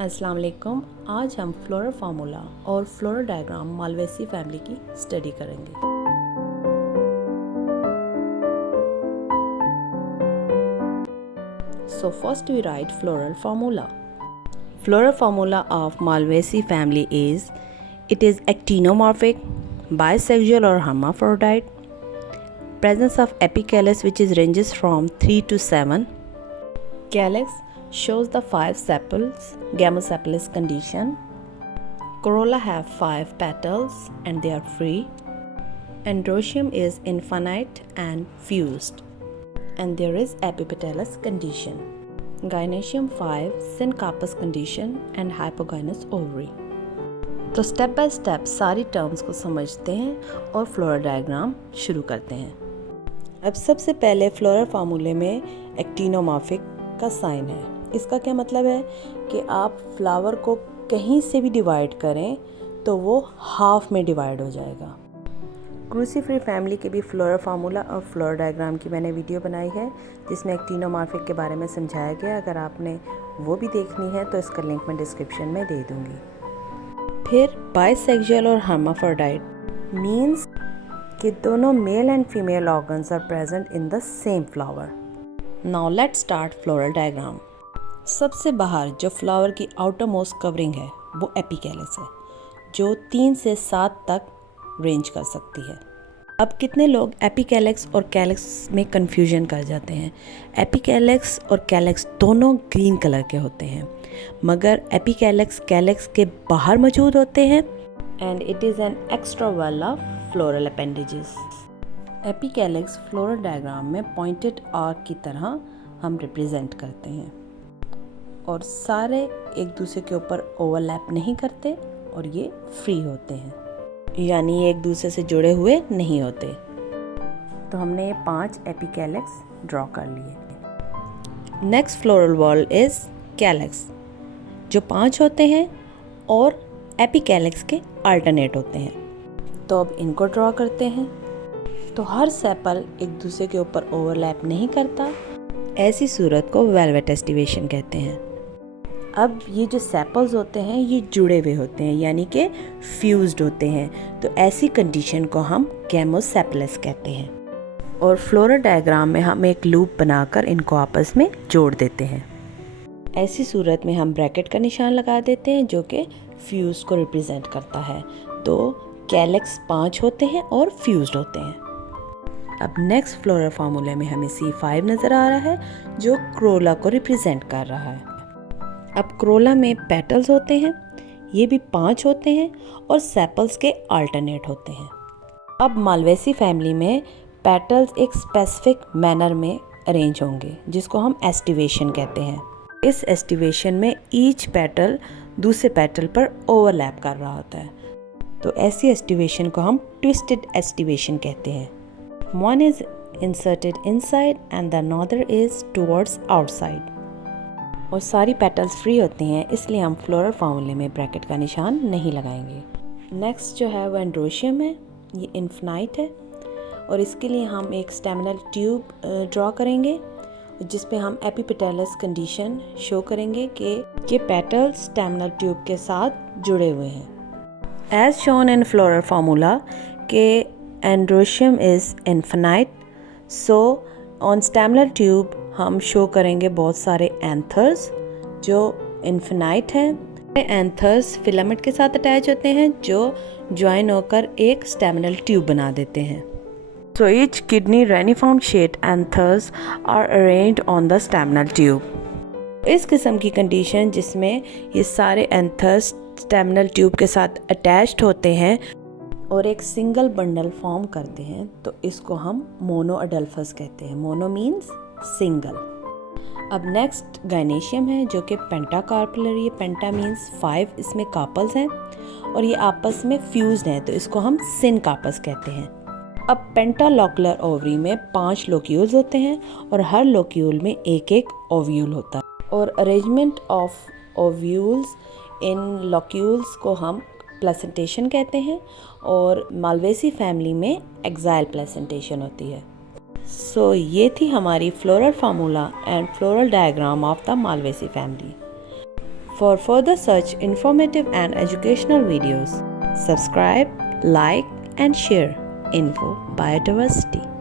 अस्सलाम वालेकुम। आज हम फ्लोरल फार्मूला और फ्लोरल डायग्राम मालवेसी फैमिली की स्टडी करेंगे। So first we write floral formula. Floral formula of Malvaceae family is it is actinomorphic, bisexual or hermaphrodite, presence of epicallus which is ranges from 3 to 7, calyx shows the 5 sepals, gamosepalous condition, corolla have 5 petals and they are free, androecium is infinite and fused, and there is epipetalous condition, gynoecium 5 syncarpous condition and hypogynous ovary. तो step by step सारी terms को समझते हैं और floral diagram शुरू करते हैं। अब सबसे पहले फ्लोरल फार्मूले में एक्टिनोमॉर्फिक का साइन है। इसका क्या मतलब है कि आप फ्लावर को कहीं से भी डिवाइड करें तो वो हाफ में डिवाइड हो जाएगा। क्रूसीफेरा फैमिली के भी फ्लोरल फार्मूला और फ्लोरल डायग्राम की मैंने वीडियो बनाई है जिसमें एक्टिनोमॉर्फिक के बारे में समझाया गया। अगर आपने वो भी देखनी है तो इसका लिंक मैं डिस्क्रिप्शन में दे दूँगी। फिर बाइसेक्सुअल और हर्माफ्रोडाइट मीन्स कि दोनों male and female organs are present in the same flower. Now let's start floral diagram. सबसे बाहर जो फ्लावर की आउटर मोस्ट कवरिंग है वो एपिकैलिस है जो 3 से 7 तक रेंज कर सकती है। अब कितने लोग एपिकैलिक्स और कैलिक्स में कंफ्यूजन कर जाते हैं। एपिकैलिक्स और कैलिक्स दोनों ग्रीन कलर के होते हैं मगर एपिकैलिक्स कैलिक्स के बाहर मौजूद होते हैं and it is an extra well of floral appendages. Epicalyx floral diagram में पॉइंटेड आर्क की तरह हम रिप्रेजेंट करते हैं और सारे एक दूसरे के ऊपर ओवरलैप नहीं करते और ये फ्री होते हैं, यानी एक दूसरे से जुड़े हुए नहीं होते। तो हमने ये 5 एपिकैलिक्स ड्रॉ कर लिए। Next floral whorl is calyx जो 5 होते हैं और एपिकैलिक्स के अल्टरनेट होते हैं। तो अब इनको ड्रॉ करते हैं। तो हर सेपल एक दूसरे के ऊपर ओवरलैप नहीं करता, ऐसी सूरत को वेलवेट एस्टिवेशन कहते हैं। अब ये जो सेपल्स होते हैं ये जुड़े हुए होते हैं यानी कि फ्यूज्ड होते हैं, तो ऐसी कंडीशन को हम गैमोसेपलस कहते हैं। और फ्लोरल डायग्राम में हम एक लूप बनाकर इनको आपस में जोड़ देते हैं। ऐसी सूरत में हम ब्रैकेट का निशान लगा देते हैं जो कि फ्यूज को रिप्रेजेंट करता है। तो कैलिक्स 5 होते हैं और फ्यूज्ड होते हैं। अब नेक्स्ट फ्लोरल फार्मूले में हमें C5 नज़र आ रहा है जो क्रोला को रिप्रेजेंट कर रहा है। अब क्रोला में पेटल्स होते हैं, ये भी 5 होते हैं और सेपल्स के अल्टरनेट होते हैं। अब मालवेसी फैमिली में पेटल्स एक स्पेसिफिक मैनर में अरेंज होंगे जिसको हम एस्टिवेशन कहते हैं। इस एस्टिवेशन में ईच पेटल दूसरे पेटल पर ओवरलैप कर रहा होता है, तो ऐसी एस्टिवेशन को हम ट्विस्टेड एस्टिवेशन कहते हैं। One is inserted inside and the another is towards outside. और सारी पेटल्स फ्री होती हैं, इसलिए हम फ्लोरल फार्मूले में ब्रैकेट का निशान नहीं लगाएंगे। नेक्स्ट जो है वो एंड्रोशियम है, ये इन्फिनाइट है और इसके लिए हम एक स्टेमिनल ट्यूब ड्रॉ करेंगे जिस पे हम एपिपेटलस कंडीशन शो करेंगे कि पेटल्स स्टेमिनल ट्यूब के साथ जुड़े हुए हैं। As shown in floral formula के androecium is infinite, so on staminal tube हम शो करेंगे बहुत सारे एंथर्स जो इन्फिनाइट हैं। एंथर्स फिलामेंट के साथ अटैच होते हैं जो ज्वाइन होकर एक स्टेमिनल ट्यूब बना देते हैं। So each kidney reniform shaped anthers are arranged on the staminal tube. इस किस्म की कंडीशन जिसमें ये सारे एंथर्स स्टेमिनल ट्यूब के साथ अटैच्ड होते हैं और एक सिंगल बंडल फॉर्म करते हैं, तो इसको हम मोनोअडल्फस कहते हैं। Mono means single. अब नेक्स्ट गायनेशियम है जो कि पेंटाकार्पुलर, ये पेंटा मीन्स 5, इसमें कार्पल्स हैं और ये आपस में फ्यूज्ड हैं, तो इसको हम सिनकार्पस कहते हैं। अब पेंटालोकुलर ओवरी में 5 लोक्यूल्स होते हैं और हर लोक्यूल में एक एक ओव्यूल होता है और arrangement of ovules in locules को हम प्लेसेंटेशन कहते हैं और मालवेसी फैमिली में एक्साइल प्लेसेंटेशन होती है। सो ये थी हमारी floral formula and floral diagram of the Malvaceae family. For further such informative and educational videos, subscribe, like and share Info Biodiversity.